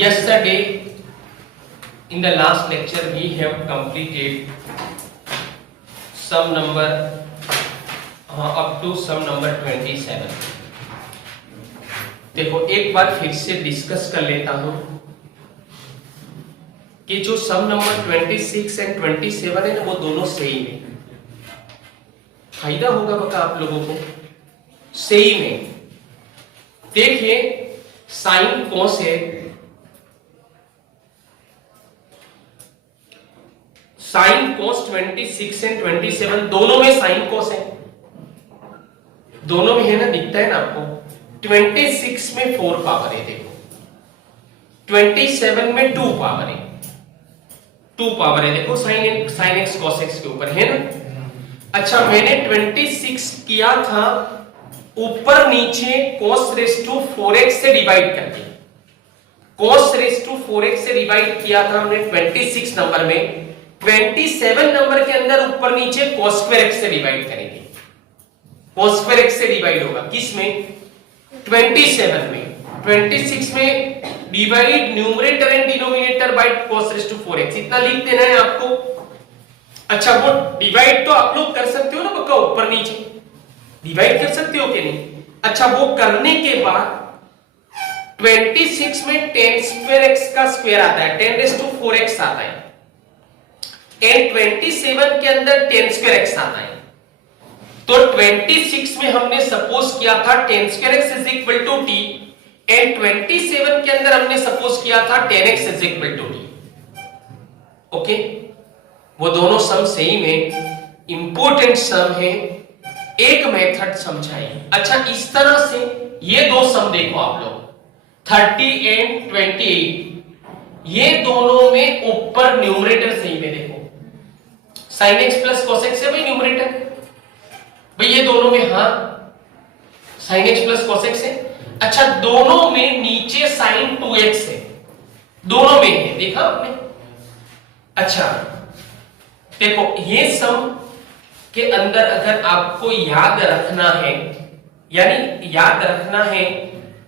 Yesterday, in the last lecture, we have completed sum number up to sum number 27. देखो एक बार फिर से discuss कर लेता हूं कि जो सम नंबर 26 एंड 27 है ना, वो दोनों सेम है। फायदा होगा बता आप लोगों को, सेम है। देखिए साइन कॉस है, साइन कॉस 26 एंड 27 दोनों में साइन कॉस है, दोनों में है ना, दिखता है ना आपको। 26 में 4 पावर है, देखो 27 में 2 पावर है, 2 पावर है, देखो साइन एक्स कॉस एक्स के ऊपर है ना। अच्छा, मैंने 26 किया था ऊपर नीचे cos रेस टू 4x से डिवाइड करके, cos रेस टू 4x से डिवाइड किया था हमने 26 नंबर में। 27 नंबर के अंदर ऊपर नीचे cos स्क्वायर x से डिवाइड करेंगे, cos स्क्वायर x से डिवाइड होगा किसमें? 27 में। 26 में divide numerator and denominator by cos raise to 4x, इतना लिख देना है आपको। अच्छा, वो डिवाइड तो आप लोग कर सकते हो ना पक्का, ऊपर नीचे डिवाइड कर सकते हो कि नहीं? अच्छा, वो करने के बाद 26 में 10 स्क्वायर x का स्क्वायर आता है, 10 रेस टू 4x आता है, एंड 27 के अंदर 10 स्क्वायर x आता है। तो 26 में हमने सपोज किया था 10 square x is equal to t, and 27 के अंदर हमने सपोज किया था 10x is equal to t। Okay, वो दोनों सम सेम है, इंपॉर्टेंट सम है, एक मेथड समझाइए। अच्छा, इस तरह से ये दो सम देखो आप लोग, 30 एंड 28, ये दोनों में ऊपर न्यूमरेटर सेम है। देखो sin x plus cos x है भाई न्यूमरेटर, भाई ये दोनों में, हाँ sin x plus cos x है। अच्छा, दोनों में नीचे sin 2x है, दोनों में है, देखा आपने? अच्छा देखो, ये सम के अंदर अगर आपको याद रखना है, यानी याद रखना है,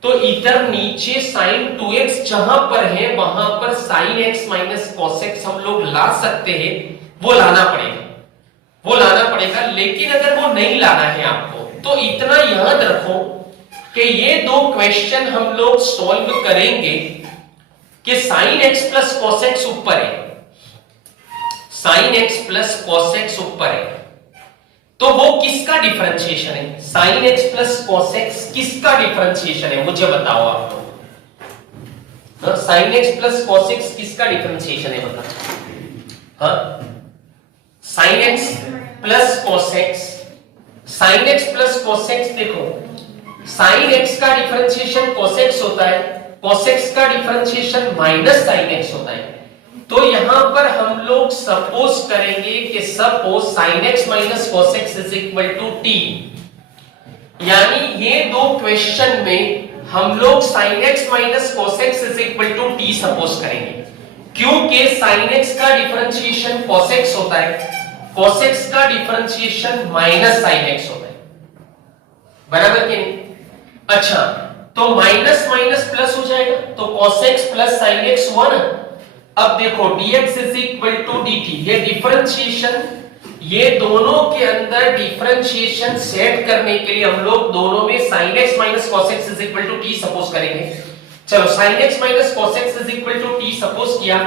तो इधर नीचे sin 2x जहां पर है वहां पर sin x minus cos x हम लोग ला सकते हैं, वो लाना पड़ेगा, वो लाना पड़ेगा। लेकिन अगर वो नहीं लाना है आपको, तो इतना याद रखो कि ये दो क्वेश्चन हम लोग सॉल्व करेंगे कि sin x plus cos x ऊपर है, sin x plus cos x ऊपर है, तो वो किसका डिफरेंशिएशन है? sin x plus cos x किसका डिफरेंशिएशन है, मुझे बताओ आप लोग। sin x plus cos x किसका डिफरेंशिएशन है बताओ? हाँ, sin x plus cos x, sin x plus cos x, देखो sin x का डिफरेंशिएशन cos x होता है, cos x का डिफरेंशिएशन माइनस sin x होता है। तो यहां पर हम लोग सपोज करेंगे कि suppose sin x minus cos x is equal to t, यानी ये दो क्वेश्चन में हम लोग sin x minus cos x is equal to t suppose करेंगे, क्योंकि sin x का डिफरेंशिएशन cos x होता है, cos x का डिफरेंशिएशन माइनस sin x होता है, बराबर कि नहीं? अच्छा, तो माइनस माइनस प्लस हो जाएगा, तो cos x plus sin x हुआ ना। अब देखो dx is equal to dt, ये डिफरेंशिएशन, ये दोनों के अंदर डिफरेंशिएशन सेट करने के लिए हम लोग दोनों में sin x minus cos x is equal to t suppose करेंगे। चलो, sin x minus cos x is equal to t suppose किया,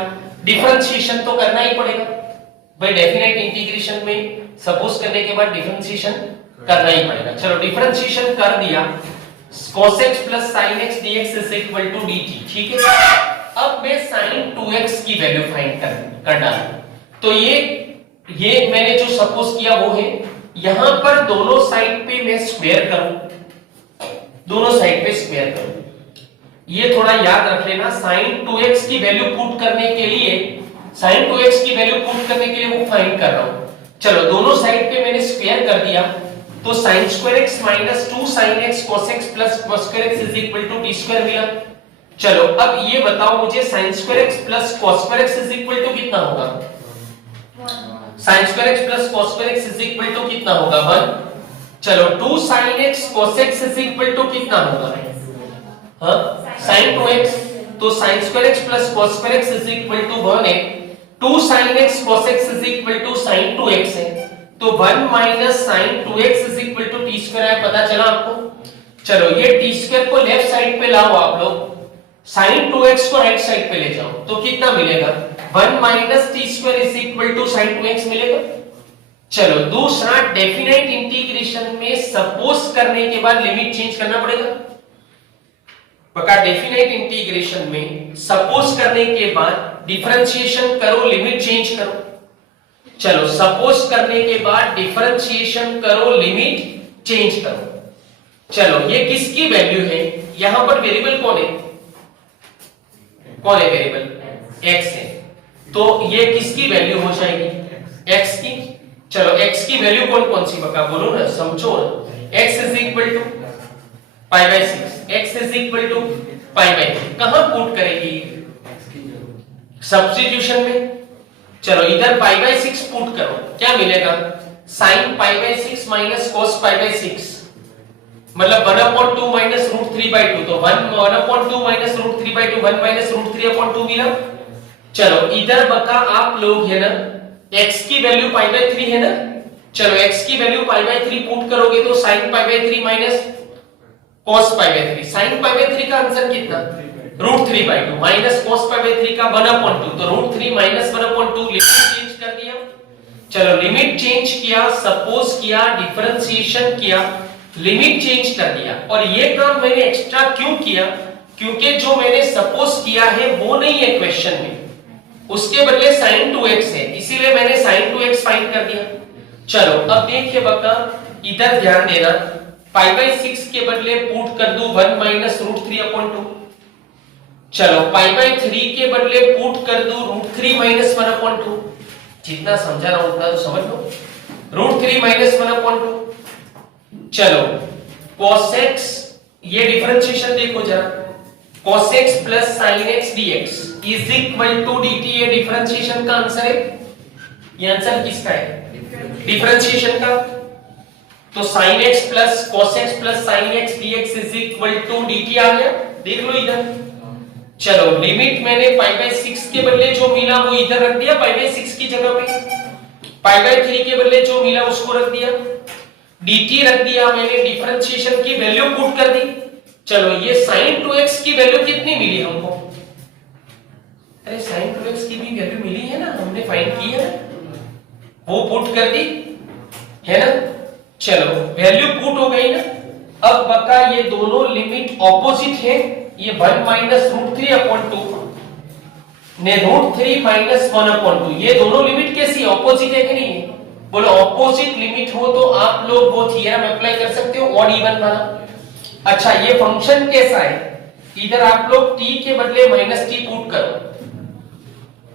डिफरेंशिएशन तो करना ही पड़ेगा भाई, डेफिनेट इंटीग्रेशन में सपोज करने के बाद डिफरेंशिएशन करना ही पड़ेगा। चलो, डिफरेंशिएशन कर दिया, cos x plus sin x dx is equal to dt, ठीक है। अब मैं sin 2x की वैल्यू फाइंड कर डालूं, तो ये मैंने जो सपोज किया वो है, यहां पर दोनों साइड पे मैं स्क्वायर करूं, दोनों साइड पे स्क्वायर करूं, ये थोड़ा याद रख लेना। sin 2x की वैल्यू पुट करने के लिए, sin 2x की वैल्यू पुट करने के लिए वो फाइंड कर रहा हूं। चलो, दोनों साइड पे मैंने स्क्वायर कर दिया, तो sin square x minus 2 sin x cos x plus cos square x is equal to t square मिला। चलो, अब ये बताओ मुझे sin square x plus cos square x is equal to कितना होगा? sin square x plus cos square x is equal to कितना होगा? 1। चलो, 2 sin x cos x is equal to कितना होगा? हाँ, sin 2x तो sin square x plus cos square x is equal to 1 है, 2 sin x cos x is equal to sin 2x है, तो 1 minus sin 2x is equal to t square है, पता चला आपको। चलो ये t square को लेफ्ट साइड पे लाओ आप लोग, sin 2x को राइट साइड पे ले जाओ, तो कितना मिलेगा 1 minus t square is equal to sin 2x मिलेगा। चलो दूसरा, डेफिनेट इंटीग्रेशन में सपोज करने के बाद लिमिट चेंज करना पड़ेगा। पक्का, डेफिनेट इंटीग्रेशन में सपोज करने के बाद डिफरेंशिएशन करो, लिमिट चेंज करो। चलो सपोज करने के बाद डिफरेंशिएशन करो, लिमिट चेंज करो। चलो ये किसकी वैल्यू है, यहां पर वेरिएबल कौन है, वेरिएबल x है, तो ये किसकी वैल्यू हो जाएगी, x की। चलो x की वैल्यू कौन कौन सी बका, बोलो ना, समझो ना। x is equal to pi by 6, x is equal to pi by 3, कहां पुट करेगी, सब्स्टिट्यूशन में। चलो इधर पाई बाय 6 पुट करो, क्या मिलेगा, sin pi by 6 minus cos pi by 6, मतलब 1/2 माइनस √3/2, तो 1/2 माइनस √3/2, 1 माइनस √3/2 मिला। चलो इधर बका आप लोग है ना, x की वैल्यू पाई बाय 3 है ना, चलो x की वैल्यू पाई बाय 3 पुट करोगे तो sin pi by 3 minus cos pi by 3, sin pi by 3 का आंसर कितना, √3/2 माइनस cos पाई बाय 3 का 1/2, तो √3 माइनस 1/2, लिमिट चेंज कर दिया। चलो लिमिट चेंज किया, सपोज किया, डिफरेंशिएशन किया, लिमिट चेंज कर दिया। और ये काम मैंने एक्स्ट्रा क्यों किया, क्योंकि जो मैंने सपोज किया है वो नहीं है क्वेश्चन में, उसके बदले sin 2x है, इसीलिए मैंने sin 2x फाइंड कर दिया। चलो अब देखिए बका, इधर ध्यान देना, पाई बाय 6 के बदले पुट कर दूं 1 माइनस √3/2। चलो पाई बाय 3 के बदले पुट कर दूं √3 माइनस 1/2, जितना समझा रहा हूं उतना तो समझ लो, √3 माइनस 1/2। चलो cos x, ये डिफरेंशिएशन देखो जरा, cos x plus sin x dx is equal to dt, ये डिफरेंशिएशन का आंसर है, ये आंसर किसका है, डिफरेंशिएशन का। तो sin x plus cos x plus sin x dx is equal to dt आ गया, देख लो इधर। चलो लिमिट मैंने पाई बाय 6 के बदले जो मिला वो इधर रख दिया, पाई बाय 6 की जगह पे पाई बाय 3 के बदले जो मिला उसको रख दिया, dt रख दिया मैंने, डिफरेंशिएशन की वैल्यू पुट कर दी। चलो ये sin 2x की वैल्यू कितनी मिली हमको, अरे sin 2x की भी वैल्यू मिली है ना, हमने फाइंड की है, वो पुट कर दी है ना। चलो वैल्यू पुट हो गई ना। अब बका ये दोनों लिमिट ऑपोजिट है, ये 1 माइनस √3/2 ने √3 माइनस 1/2, ये दोनों लिमिट कैसी ऑपोजिट है कि नहीं है, बोलो ऑपोजिट लिमिट हो तो आप लोग वो थ्योरम अप्लाई कर सकते हो, ऑड इवन वाला। अच्छा ये फंक्शन कैसा है, इधर आप लोग t के बदले माइनस t पुट करो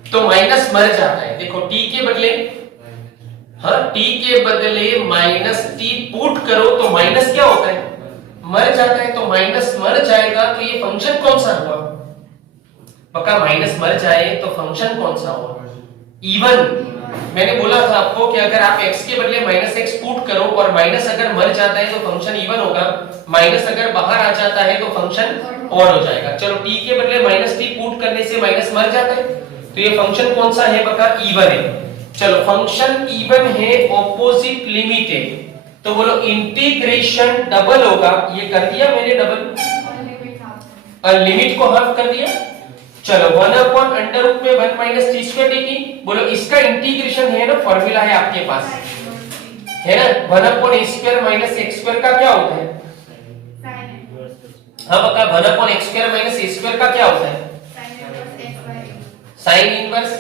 तो माइनस मर जाता है, देखो t के बदले, हाँ t के बदले माइनस t पुट करो तो माइनस क्या होता है, मर जाता है, तो माइनस मर जाएगा, तो ये फंक्शन कौन सा हुआ, पक्का माइनस मर जाए तो फंक्शन कौन सा हुआ, इवन। मैंने बोला था आपको कि अगर आप x के बदले माइनस x पुट करो और माइनस अगर मर जाता है तो फंक्शन इवन होगा, माइनस अगर बाहर आ जाता है तो फंक्शन ऑड हो जाएगा। चलो t के बदले माइनस t पुट करने से माइनस मर जाता है, तो ये फंक्शन कौन सा है बका, इवन है। चलो फंक्शन इवन है, ऑपोजिट लिमिट है, तो बोलो इंटीग्रेशन डबल होगा, ये कर दिया मैंने डबल, और लिमिट को हाफ कर दिया। चलो 1/√1 में 1 माइनस t स्क्वायर dt, बोलो इसका इंटीग्रेशन है ना, फॉर्मूला है आपके पास है ना, 1/a² माइनस x² का क्या होता है, हाँ बका 1/x² माइनस a² का क्या होता है, साइन इनवर्स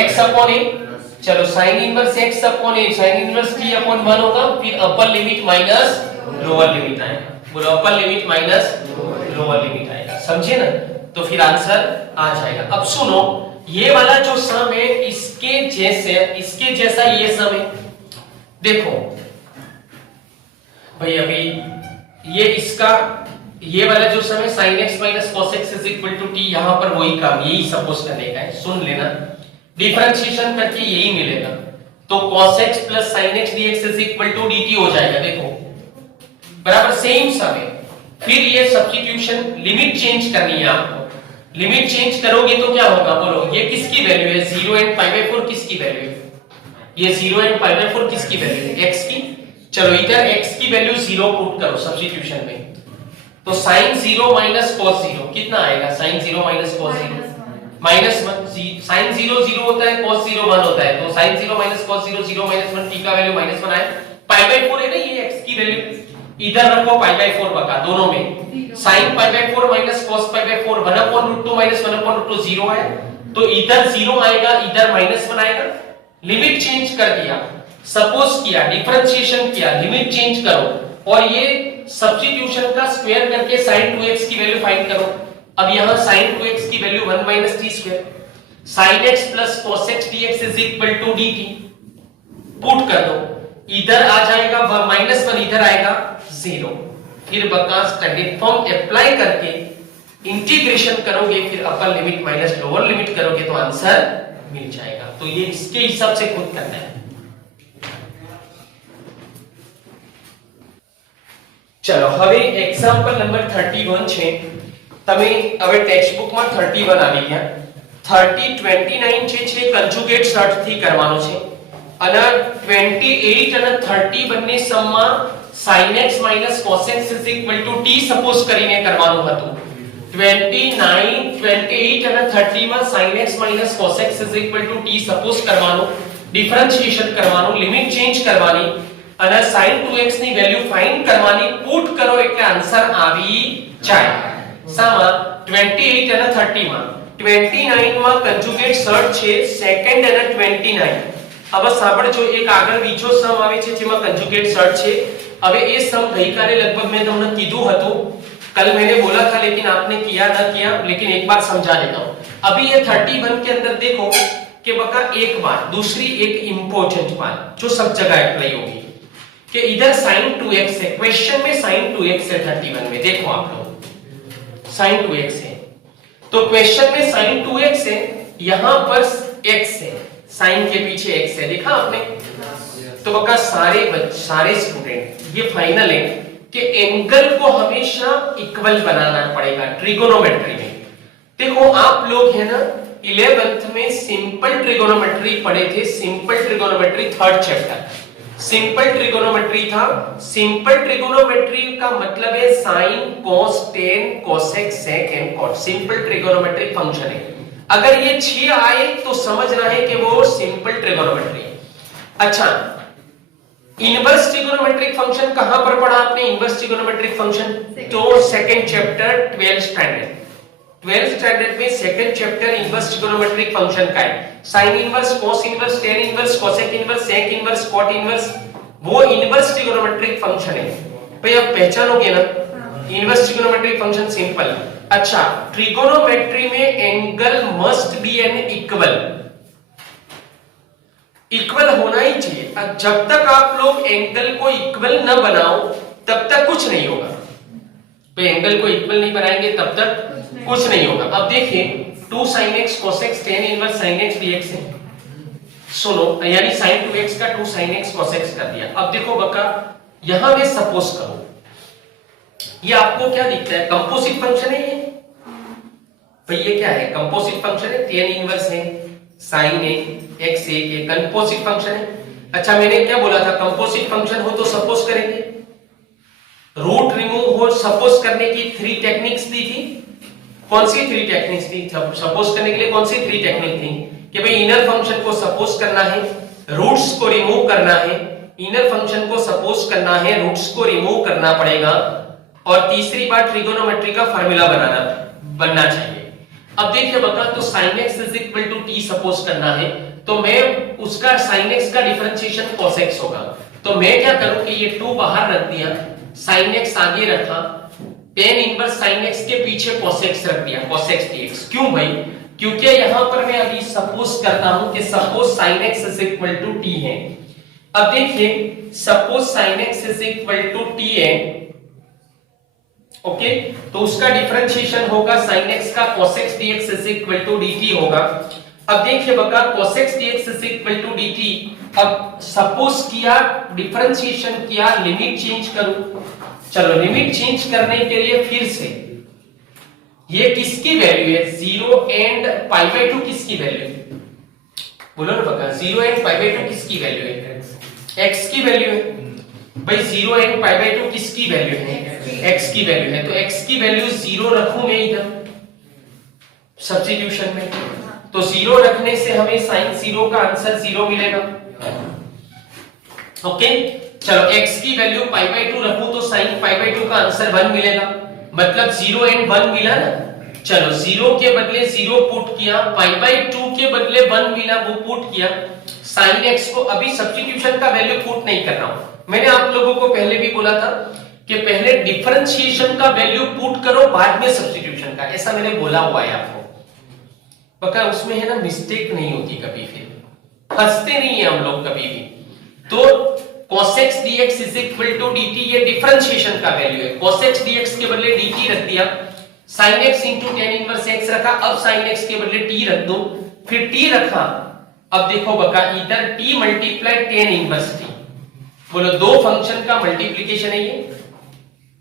x/a। चलो sine inverse x/a, sine inverse t/1 होगा, फिर upper limit minus lower limit आएगा, बोलो upper limit minus lower limit आएगा, समझे ना, तो फिर आंसर आ जाएगा। अब सुनो, ये वाला जो सम है इसके जैसा ये सम है, देखो भाई अभी ये इसका, ये वाला जो सम है sin x minus cos x is equal to t, यहां पर वही काम, यही सपोज करने का है, सुन लेना, डिफरेंशिएशन करके यही मिलेगा, तो cos x plus sin x dx is equal to dt हो जाएगा, देखो बराबर सेम सम है। फिर ये सब्स्टिट्यूशन, लिमिट चेंज करनी है आपको, लिमिट चेंज करोगे तो क्या होगा बोलो, ये किसकी वैल्यू है 0 एंड पाई बाय 4 किसकी वैल्यू है, ये 0 एंड पाई बाय 4 किसकी वैल्यू है, x की। चलो इधर x की वैल्यू 0 पुट करो सब्स्टिट्यूशन में, तो sin 0 माइनस cos 0 कितना आएगा, sin 0 minus cos 0 minus 1, sin 0 0 होता है cos 0 1 होता है, तो sin 0 minus cos 0 0 minus 1 t का वैल्यू माइनस 1 आए, पाई बाय 4 है ना ये x की वैल्यू, इधर रखो पाई बाय 4 बका दोनों में, sin pi by 4 minus cos pi by 4 1/√2 minus 1/√2 0 है, तो इधर 0 आएगा इधर माइनस 1 आएगा। लिमिट चेंज कर दिया, सपोज किया, डिफरेंशिएशन किया, लिमिट चेंज करो और ये सब्स्टिट्यूशन का स्क्वायर करके sin 2x की वैल्यू फाइंड करो। अब यहां sin 2x की value 1 minus t square, sin x plus cos x dx is equal to dt, put कर दो, इधर आ जाएगा माइनस 1 इधर आएगा 0, फिर बका स्टैंडर्ड फॉर्म अप्लाई करके इंटीग्रेशन करोगे, फिर upper limit minus lower limit करोगे तो आंसर मिल जाएगा। तो ये इसके हिसाब से खुद करना है। चलो હવે એક્ઝામ્પલ નંબર 31 છે, તમે હવે ટેક્સ્ટ બુક માં 31 આવી ગયા, 30 29 છે કન્જુગેટ સર્ટ થી કરવાનો છે અને 28 અને 30 બંને સમમાં sin x cos x t suppose કરીને કરવાનું હતું। 29 28 અને 30 માં sin x cos x t suppose કરવાનું, ડિફરન્શિએશન કરવાનું, લિમિટ ચેન્જ કરવાની અને sin 2x ની વેલ્યુ ફાઇન્ડ કરવાની, પુટ કરો એટલે આન્સર આવી જાય। સામા 28 અને 30 માં 29 માં કન્જુગેટ સર્ટ છે સેકન્ડ અને 29। હવે સાંભળજો, એક આગળ બીજો સમ આવે છે જેમાં કન્જુગેટ સર્ટ છે। હવે એ સમ ગઈકાલે લગભગ મેં તમને કીધું હતું, कल मैंने बोला था लेकिन आपने किया ना किया, लेकिन एक बार समझा देता हूं। अभी ये 31 के अंदर देखो कि बका एक बात, दूसरी एक इंपॉर्टेंट बात जो सब जगह अप्लाई होगी कि इधर sin 2x है, क्वेश्चन में sin 2x है 31 में, देखो आप लोग sin 2x है, तो क्वेश्चन में sin 2x है, यहां पर x है, sin के पीछे x है, देखा आपने। तो बका सारे स्टूडेंट ये फाइनल है कि एंगल को हमेशा इक्वल बनाना पड़ेगा ट्रिगोनोमेट्री में। देखो आप लोग है ना 11th में सिंपल ट्रिगोनोमेट्री पढ़े थे, simple trigonometry third chapter, simple trigonometry था। सिंपल ट्रिगोनोमेट्री का मतलब है sine cos tan cosec sec and cot, simple trigonometry function है। अगर ये 6 आए तो समझना है कि वो सिंपल ट्रिगोनोमेट्री है। अच्छा, इनवर्स ट्रिगोनोमेट्रिक फंक्शन कहां पर पढ़ा आपने, इनवर्स ट्रिगोनोमेट्रिक फंक्शन तो second chapter 12th standard, 12th standard में second chapter inverse trigonometric function का है। Sine inverse, cos inverse, tan inverse, cosec inverse, sec inverse, cot inverse, वो इनवर्स ट्रिगोनोमेट्रिक फंक्शन है। भाई आप पहचानोगे ना इनवर्स ट्रिगोनोमेट्रिक फंक्शन सिंपल। अच्छा, ट्रिगोनोमेट्री में angle must be an equal, equal होना ही चाहिए। जब तक आप लोग एंगल को इक्वल न बनाओ तब तक कुछ नहीं होगा। तो एंगल को इक्वल नहीं बनाएंगे तब तक कुछ नहीं होगा। अब देखिए 2 sin x cos x tan inverse sin x dx है, सुनो, यानी sin 2x का 2 sin x cos x कर दिया। अब देखो बका यहां मैं सपोज करूं, ये आपको क्या दिखता है, कंपोजिट फंक्शन है ये। भाई ये क्या है, कंपोजिट फंक्शन है, tan इनवर्स है, sin है, x है, ये कंपोजिट फंक्शन है। अच्छा, मैंने क्या बोला था, कंपोजिट फंक्शन हो तो सपोज करेंगे, रूट रिमूव हो सपोज करने की 3 टेक्निक्स दी थी। कौन सी 3 टेक्निक्स थी सपोज करने के लिए, कौन सी 3 टेक्निक थी कि भाई इनर फंक्शन को सपोज करना है, रूट्स को रिमूव करना है, इनर फंक्शन को सपोज करना है, रूट्स को रिमूव करना पड़ेगा, और तीसरी बात ट्रिगोनोमेट्री का फार्मूला बनना चाहिए। अब देखिए बता, तो sin x t सपोज करना है, तो मैं उसका sin x का डिफरेंशिएशन cos x होगा। तो मैं क्या करूं कि ये 2 बाहर रख दिया, sin x आगे रखा, tan इनवर्स sin x के पीछे cos x रख दिया, cos x dx। क्यों भाई, क्योंकि यहां पर मैं अभी सपोज करता हूं कि सपोज sin x t है। अब देखिए सपोज sin x t है, ओके, तो उसका डिफरेंशिएशन होगा sin x का cos x dx dt होगा। अब देखिए बका cos x dx dt, अब सपोज किया, डिफरेंशिएशन किया, लिमिट चेंज करूं। चलो लिमिट चेंज करने के लिए फिर से ये किसकी वैल्यू है? 0 एंड पाई बाय 2 किसकी वैल्यू है? बोलो ना बका, 0 एंड पाई बाय 2 किसकी वैल्यू है? x की वैल्यू है भाई। 0 एंड पाई बाय 2 किसकी वैल्यू है? x की वैल्यू है। तो x की वैल्यू 0 रखूं मैं इधर सब्स्टिट्यूशन में, तो 0 रखने से हमें sin 0 का आंसर 0 मिलेगा। ओके, चलो x की वैल्यू पाई बाय 2 रखूं तो sin पाई बाय 2 का आंसर 1 मिलेगा, मतलब 0 एंड 1 मिला ना। चलो 0 के बदले 0 पुट किया, पाई बाय 2 के बदले 1 मिला, वो पुट किया। sin x को अभी सब्स्टिट्यूशन का वैल्यू पुट नहीं कर रहा हूं। मैंने आप लोगों को पहले भी बोला था कि पहले डिफरेंशिएशन का वैल्यू पुट करो, बाद में सब्स्टिट्यूशन का, ऐसा मैंने बोला हुआ है आपको पक्का। उसमें है ना मिस्टेक नहीं होती कभी, फिर फंसते नहीं है हम लोग कभी भी। तो cos x dx is equal to dt, ये डिफरेंशिएशन का वैल्यू है। cos x dx के बदले dt रख दिया, sin x into tan inverse x रखा, अब sin x के बदले t रख दो, फिर t रखा। अब देखो बका, इधर t multiply tan inverse t, बोलो दो फंक्शन का मल्टीप्लिकेशन है ये,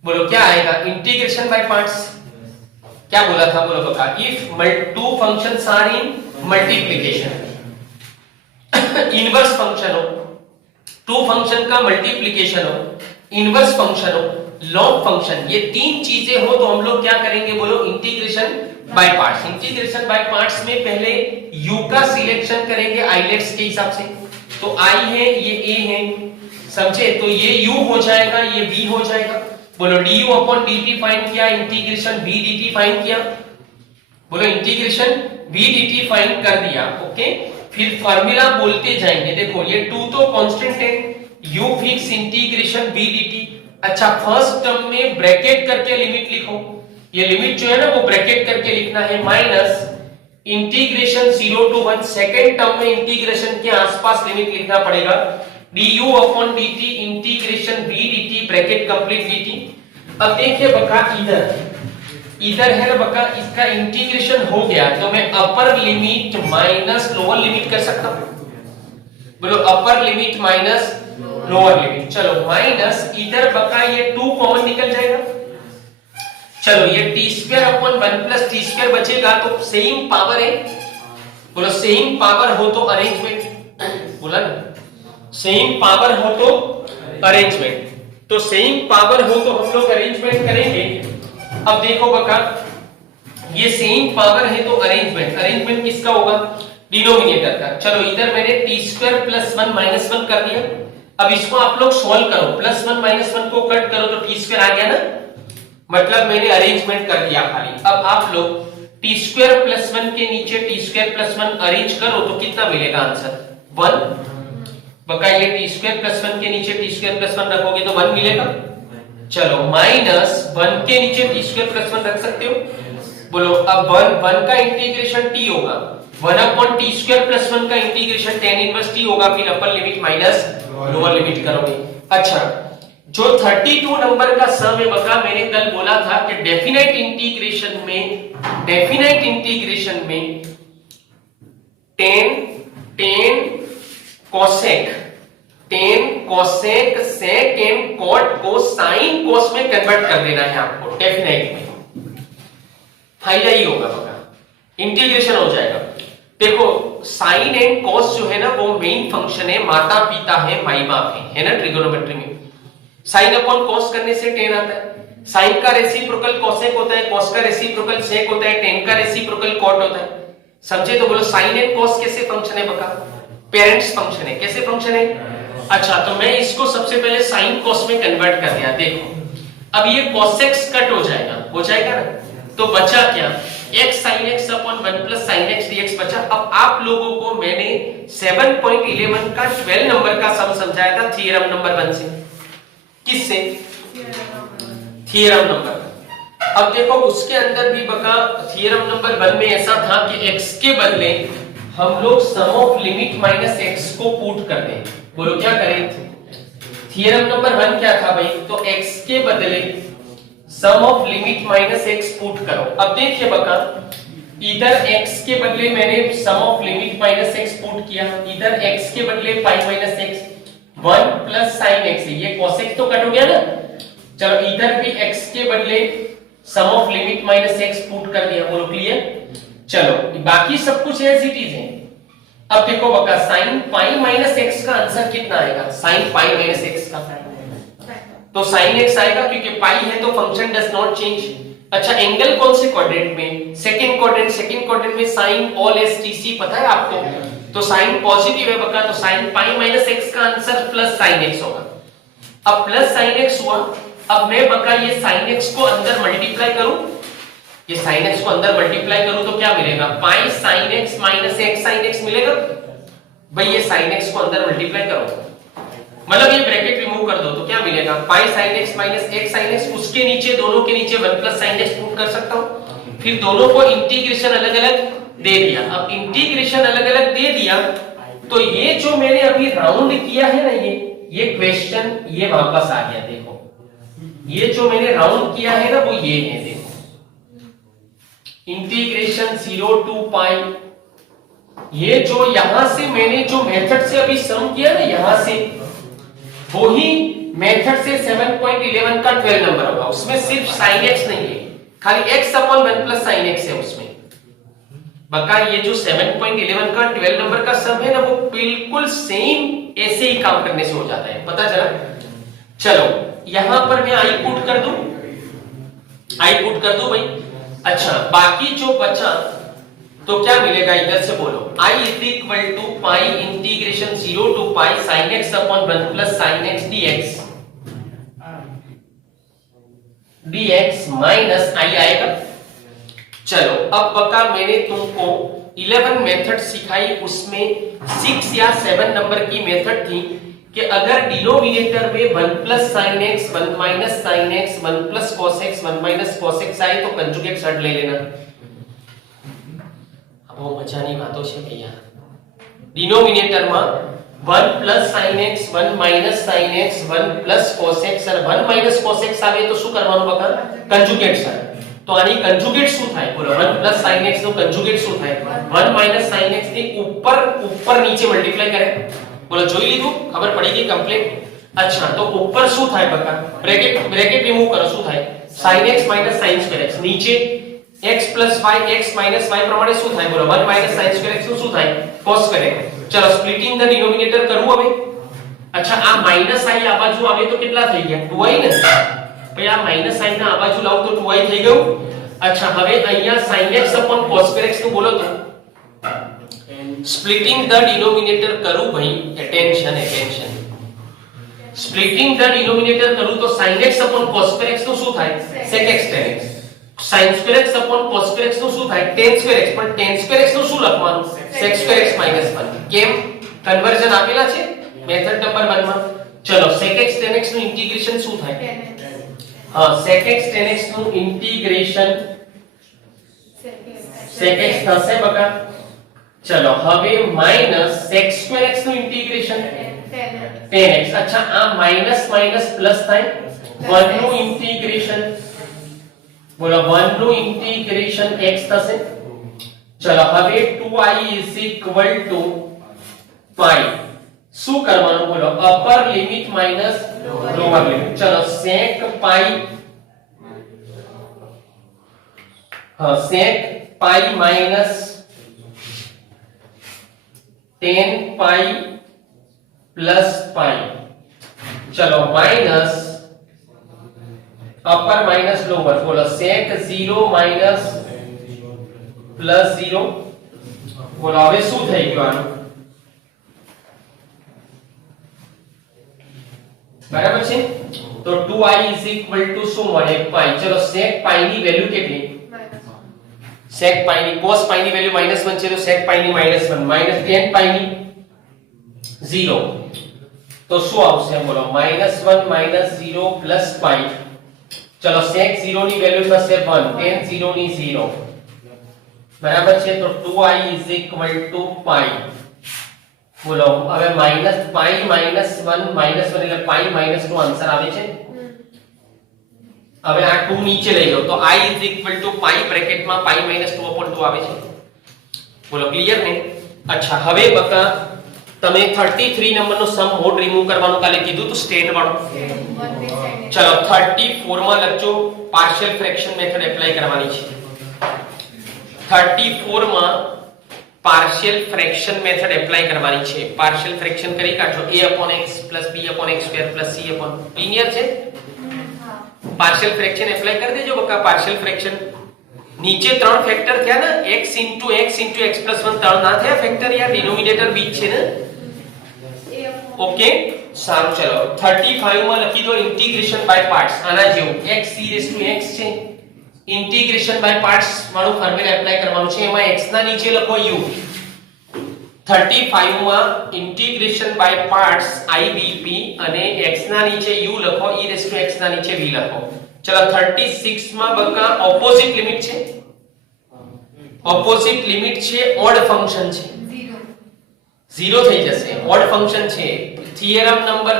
बोलो क्या आएगा? Integration by parts. क्या बोला था? बोलो बका, if two functions are in multiplication, inverse function हो, टू फंक्शन का मल्टीप्लिकेशन हो, इनवर्स फंक्शन हो, लॉग फंक्शन, ये तीन चीजें हो तो हम लोग क्या करेंगे? बोलो integration by parts. Integration by parts में पहले u का सिलेक्शन करेंगे आइलेट्स के हिसाब से, तो i है, ये a है, समझे? तो ये u हो जाएगा, ये v हो जाएगा। बोलो du अपॉन dt फाइंड किया, इंटीग्रेशन v dt फाइंड किया, बोलो इंटीग्रेशन v dt फाइंड कर दिया। ओके, फिर फार्मूला बोलते जाएंगे। देखो ये 2 तो कांस्टेंट है, u fix integration v dt। अच्छा, फर्स्ट टर्म में ब्रैकेट करके लिमिट लिखो, ये लिमिट जो है ना वो ब्रैकेट करके लिखना है, minus integration 0 to 1। Second term में इंटीग्रेशन के आसपास लिमिट लिखना पड़ेगा, du upon dt integration v dt bracket complete dt। अब देखिए बका, इधर है ना बका, इसका इंटीग्रेशन हो गया तो मैं upper limit minus lower limit कर सकता हूं। बोलो upper limit minus lower limit. चलो माइनस, इधर बका ये 2 कॉमन निकल जाएगा। चलो ये T square upon 1 plus T square बचेगा, तो सेम पावर है। बोलो सेम पावर हो तो अरेंजमेंट, बोला ना, सेम पावर हो तो अरेंजमेंट, तो सेम पावर हो तो हम लोग अरेंजमेंट करेंगे। अब देखो बका, ये सेम पावर है तो अरेंजमेंट, अरेंजमेंट किसका होगा? डिनोमिनेटर का। चलो इधर मैंने टी स्क्वायर प्लस 1 माइनस 1 कर दिया। अब इसको आप लोग सॉल्व करो, प्लस 1 माइनस 1 को कट करो तो टी स्क्वायर आ गया ना, मतलब मैंने अरेंजमेंट कर दिया खाली। अब आप लोग टी स्क्वायर प्लस 1 के नीचे टी स्क्वायर प्लस 1 अरेंज करो तो कितना मिलेगा आंसर? 1। बका ये टी स्क्वायर प्लस 1 के नीचे टी स्क्वायर प्लस 1 रखोगे तो 1 मिलेगा। चलो माइनस 1 के नीचे टी स्क्वायर प्लस 1 रख सकते हो। बोलो अब 1 का इंटीग्रेशन t होगा, 1 अपॉन टी स्क्वायर प्लस 1 का इंटीग्रेशन tan इनवर्स t होगा, फिर upper limit minus lower limit करोगे। अच्छा, जो 32 नंबर का सम है बका, मैंने कल बोला था कि डेफिनेट इंटीग्रेशन में tan cosec sec and cot को sin cos में कन्वर्ट कर देना है आपको। डेफिनेट में फायदा ही होगा बका, इंटीग्रेशन हो जाएगा। देखो साइन एंड कॉस जो है ना वो मेन फंक्शन है, माता पिता है, माई बाप है ना ट्रिगोनोमेट्री में। साइन अपॉन कॉस करने से टेन आता है, साइन का रेसिप्रोकल कोसेक होता है, कॉस का रेसिप्रोकल सेक होता है, टेन का रेसिप्रोकल कॉट होता है, समझे? तो बोलो साइन एंड कॉस कैसे फंक्शन है बका? पेरेंट्स फंक्शन है। कैसे फंक्शन है? अच्छा, तो मैं इसको सबसे पहले साइन कॉस में कन्वर्ट कर दिया। देखो अब ये कॉसेक्स कट हो जाएगा ना, तो बचा क्या? x sin x upon 1 plus sin x dx बचा। अब आप लोगों को मैंने 7.11 का 12 नंबर का सम समझाया था थ्योरम नंबर 1 से। किससे? Theorem number. अब देखो उसके अंदर भी बका थ्योरम नंबर 1 में ऐसा था कि x के बदले हम लोग सम ऑफ लिमिट माइनस x को पुट कर दें। बोलो क्या करें? थ्योरम नंबर 1 क्या था भाई? तो x के बदले sum of limit minus x put करो। अब देखिए बका, इधर x के बदले मैंने sum of limit minus x put किया, इधर x के बदले pi minus x, 1 plus sin x, ये cos x तो कट हो गया ना। चलो इधर भी x के बदले sum of limit minus x put कर दिया, बोलो क्लियर। चलो बाकी सब कुछ एज इट इज है। अब देखो बका sin पाई माइनस एक्स का आंसर कितना आएगा, sin पाई माइनस एक्स का तो sin x आएगा क्योंकि पाई है तो फंक्शन डज नॉट चेंज। अच्छा एंगल कौन से क्वाड्रेंट में, सेकंड क्वाड्रेंट में sin all S T C पता है आपको, तो sin पॉजिटिव है बका, तो sin पाई माइनस एक्स का आंसर प्लस sin x होगा। अब प्लस sin x हुआ, अब मैं बका ये sin x को अंदर मल्टीप्लाई करूं, ये sin x को अंदर मल्टीप्लाई करूं तो क्या मिलेगा, पाई sin x minus x sin x मिलेगा। भाई ये sin x को अंदर मल्टीप्लाई करो, मतलब ये ब्रैकेट रिमूव कर दो तो क्या मिलेगा, पाई sin x minus x sin x, उसके नीचे दोनों के नीचे 1 प्लस sin x पुट कर सकता हूं। फिर दोनों को इंटीग्रेशन अलग-अलग दे दिया। अब इंटीग्रेशन अलग-अलग दे दिया तो ये जो मैंने अभी राउंड किया है ना, ये क्वेश्चन ये वापस आ गया। देखो ये जो मैंने राउंड किया है ना वो ये है, देखो इंटीग्रेशन 0 टू पाई, ये जो यहां से मैंने जो मेथड से अभी सम किया ना, यहां से वो ही मेथड से 7.11 का 12 नंबर होगा। उसमें सिर्फ sin x नहीं है, खाली x upon 1 plus sin x है उसमें। बका ये जो 7.11 का 12 नंबर का सम है ना, वो बिल्कुल सेम ऐसे ही काम करने से हो जाता है, पता चला। चलो यहां पर मैं i पुट कर दूं भाई। अच्छा बाकी जो बचा तो क्या मिलेगा, इधर से बोलो i is equal to pi integration 0 to pi sin x upon 1 plus sin x dx minus i आएगा। चलो अब बका मैंने तुमको 11 मेथड सिखाई, उसमें 6 या 7 नंबर की मेथड थी कि अगर डिनोमिनेटर में 1 plus sin x 1 minus sin x 1 plus cos x 1 minus cos x आए तो कंजुगेट सेट ले लेना। वो मजानी बातों છે भैया, डिनोमिनेटરમાં 1 plus sin x 1 minus sin x 1 plus cos x અને 1 માઈનસ cos x આવે તો શું કરવાનું બકા, કન્જુગેટ સર। તો આની કન્જુગેટ શું થાય, બોલો 1 પ્લસ sin x નો કન્જુગેટ શું થાય, 1 માઈનસ sin x ની ઉપર નીચે મલ્ટીપ્લાય કરે, બોલો જોઈ લીધું, ખબર પડી ગઈ કમ્પ્લીટ। अच्छा तो ऊपर શું થાય બકા, બ્રેકેટ રિમૂવ કરો, શું થાય sin x minus sin square x, નીચે x plus y x minus y प्रमाणे શું થાય, બોલો 1 માઈનસ sin સ્ક્વેર x નું શું થાય, cos સ્ક્વેર x। ચલો સ્પ્લિટિંગ ધ ડિનોમિનેટર કરું હવે। अच्छा આ માઈનસ i આ બાજુ આવે તો કેટલા થઈ ગયા, 2i ને ભાઈ, આ માઈનસ i ના આ બાજુ લાવ તો 2i થઈ ગયું। अच्छा હવે અહીંયા sin x cos square x નું બોલો તો સ્પ્લિટિંગ ધ ડિનોમિનેટર કરું ભાઈ, એટેન્શન સ્પ્લિટિંગ ધ ડિનોમિનેટર કરું તો sin x cos square x નું શું થાય, sec x tan x, sin square x upon cos square x નું શું થાય, tan square x, પણ tan square x નું શું લખવાનું, sec square x - 1। કેમ, કન્વર્ઝન આપેલા છે મેથડ નંબર 1 માં। ચલો sec x tan x નું ઇન્ટિગ્રેશન શું થાય, હા sec x tan x નું ઇન્ટિગ્રેશન sec x થશે બકા। ચલો હવે માઈનસ sec square x નું ઇન્ટિગ્રેશન tan x। अच्छा આ માઈનસ માઈનસ પ્લસ થાય, 1 નું ઇન્ટિગ્રેશન, बोलो 1 નું ઇન્ટિગ્રેશન x થશે। ચલો હવે 2i ઇઝ ઇક્વલ ટુ પાઈ, શું કરવાનું બોલો, upper limit minus lower limit. ચલો sec પાઈ, હા sec પાઈ minus tan pi plus pi. ચલો માઈનસ अपर माइनस लोअर, बोलो sec 0 माइनस प्लस 0, बोलो હવે શું થઈ ગયું આનું, બરાબર છે। તો 2i ઇઝ ઇક્વલ ટુ શું મળે, પાઈ। ચલો sec પાઈ ની વેલ્યુ કેટલી, sec પાઈ ની cos પાઈ ની વેલ્યુ -1 છે તો sec પાઈ ની -1 માઈનસ tan પાઈ ની 0, તો શું આવશે બોલો -1 -0 પ્લસ પાઈ। चलो sec 0 ની વેલ્યુ થશે 1, tan 0 ની 0, બરાબર છે। તો 2i ઇઝ ઇક્વલ ટુ પાઈ, બોલો હવે માઈનસ પાઈ -1 એટલે પાઈ -2 આન્સર આવે છે। હવે આ 2 નીચે લઈ લો તો i is equal to pi બ્રેકેટમાં પાઈ -2/2 આવે છે, બોલો ક્લિયર ને। अच्छा હવે બકા તમે 33 નંબરનો સમ મોડ રિમૂવ કરવાનું કાલે કીધું તો સ્ટેટ વાળો, 1 by sin ચલો 34 માં લખજો પાર્શિયલ ફ્રેક્શન મેથડ એપ્લાય કરવાની છે 34 માં પાર્શિયલ ફ્રેક્શન મેથડ એપ્લાય કરવાની છે પાર્શિયલ ફ્રેક્શન કરી કાઢો a/x + b/x² + c/ લિનિયર છે પાર્શિયલ ફ્રેક્શન એપ્લાય કરી દેજો બકા પાર્શિયલ ફ્રેક્શન નીચે ત્રણ ફેક્ટર થયા ને x * x * x + 1 ત્રણ ના થયા ફેક્ટર યાર ડિનોમિનેટર બીજ છે ને ઓકે સારું ચલો 35 માં લખી દો ઇન્ટિગ્રેશન બાય પાર્ટ્સ આના જેવું x e⁻x છે ઇન્ટિગ્રેશન બાય પાર્ટ્સ વાળું ફોર્મ્યુલા એપ્લાય કરવાનું છે એમાં x ના નીચે લખો u 35 માં ઇન્ટિગ્રેશન બાય પાર્ટ્સ IBP અને x ના નીચે u લખો e⁻x ના નીચે v લખો ચલો 36 માં બકા ઓપોઝિટ લિમિટ છે ઓપોઝિટ લિમિટ છે ઓડ ફંક્શન છે 0 થઈ જશે ઓડ ફંક્શન છે થિયરમ નંબર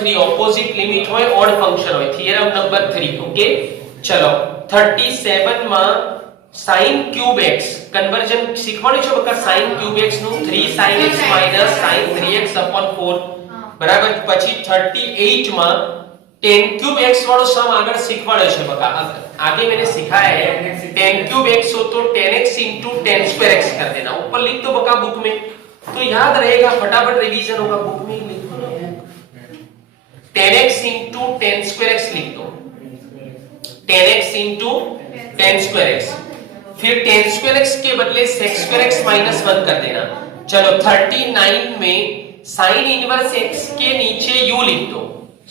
3 ઓપોઝિટ લિમિટ હોય ઓડ ફંક્શન હોય થિયરમ નંબર 3 ઓકે ચલો 37 માં sin cube x કન્વર્ઝન શીખવાનું છે બકા sin cube x નું 3 sin x - sin 3x/4 બરાબર પછી 38 માં tan cube x वालों सम आगे सीखवाड़े छे बका आगे मैंने सिखाया है tan cube x हो तो tan x into tan square x कर देना ऊपर लिख दो बका बुक में तो याद रहेगा फटाफट रिवीजन होगा बुक में लिख दो tan x into tan square x लिख दो tan x into tan square x फिर tan square x के बदले sec square x minus 1 कर देना चलो 39 में sin इनवर्स x के नीचे u लिख दो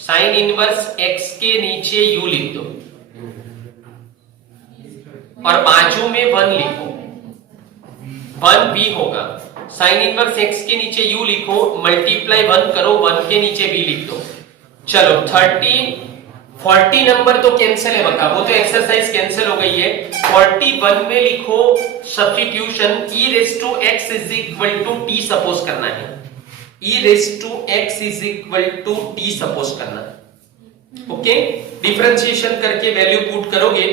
sin इनवर्स x के नीचे u लिख दो और बाजू में 1 लिखो 1 भी होगा sin इनवर्स x के नीचे u लिखो मल्टीप्लाई 1 करो 1 के नीचे v लिख दो चलो 40 नंबर तो कैंसिल है बता वो तो एक्सरसाइज कैंसिल हो गई है 41 में लिखो सब्स्टिट्यूशन e⁻x = t सपोज करना है e⁻x = t सपोज करना ओके डिफरेंशिएशन करके वैल्यू पुट करोगे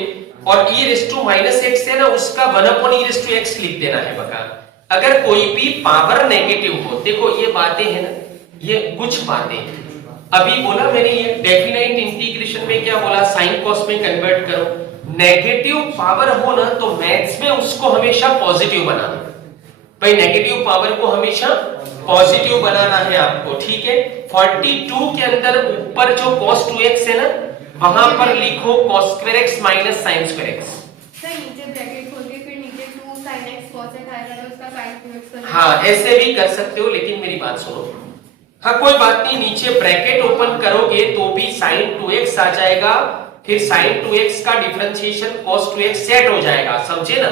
और e⁻x है ना उसका 1/e⁻x लिख देना है बका अगर कोई भी पावर नेगेटिव हो देखो ये बातें हैं ना ये कुछ बातें अभी बोला मैंने ये डेफिनाइट इंटीग्रेशन में क्या बोला sin cos में कन्वर्ट करो नेगेटिव पावर हो ना तो मैथ्स में उसको हमेशा पॉजिटिव बनाना भाई नेगेटिव पावर को हमेशा पॉजिटिव बनाना है आपको ठीक है 42 के अंदर ऊपर जो cos 2x है ना वहां पर लिखो cos square x minus sin square x sir नीचे ब्रैकेट खोल के फिर नीचे 2 sin x cos x आएगा तो उसका sin 2x कर हाँ ऐसे भी कर सकते हो लेकिन मेरी बात सुनो हाँ कोई बात नहीं नीचे ब्रैकेट ओपन करोगे तो भी sin 2x आ जाएगा फिर sin 2x का डिफरेंशिएशन cos 2x सेट हो जाएगा समझे ना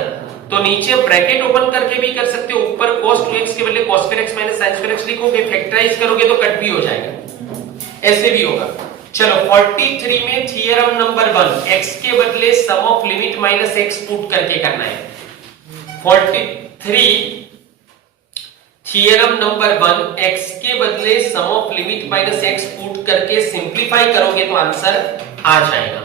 तो नीचे ब्रैकेट ओपन करके भी कर सकते हो ऊपर cos 2x के बदले cos square x minus sin square x लिखोगे फैक्टराइज करोगे तो कट भी हो जाएगा ऐसे भी होगा चलो 43 में थ्योरम नंबर 1 x के बदले sum of limit minus x put करके करना है 43 थ्योरम नंबर 1 x के बदले sum of limit minus x put करके सिंपलीफाई करोगे तो आंसर आ जाएगा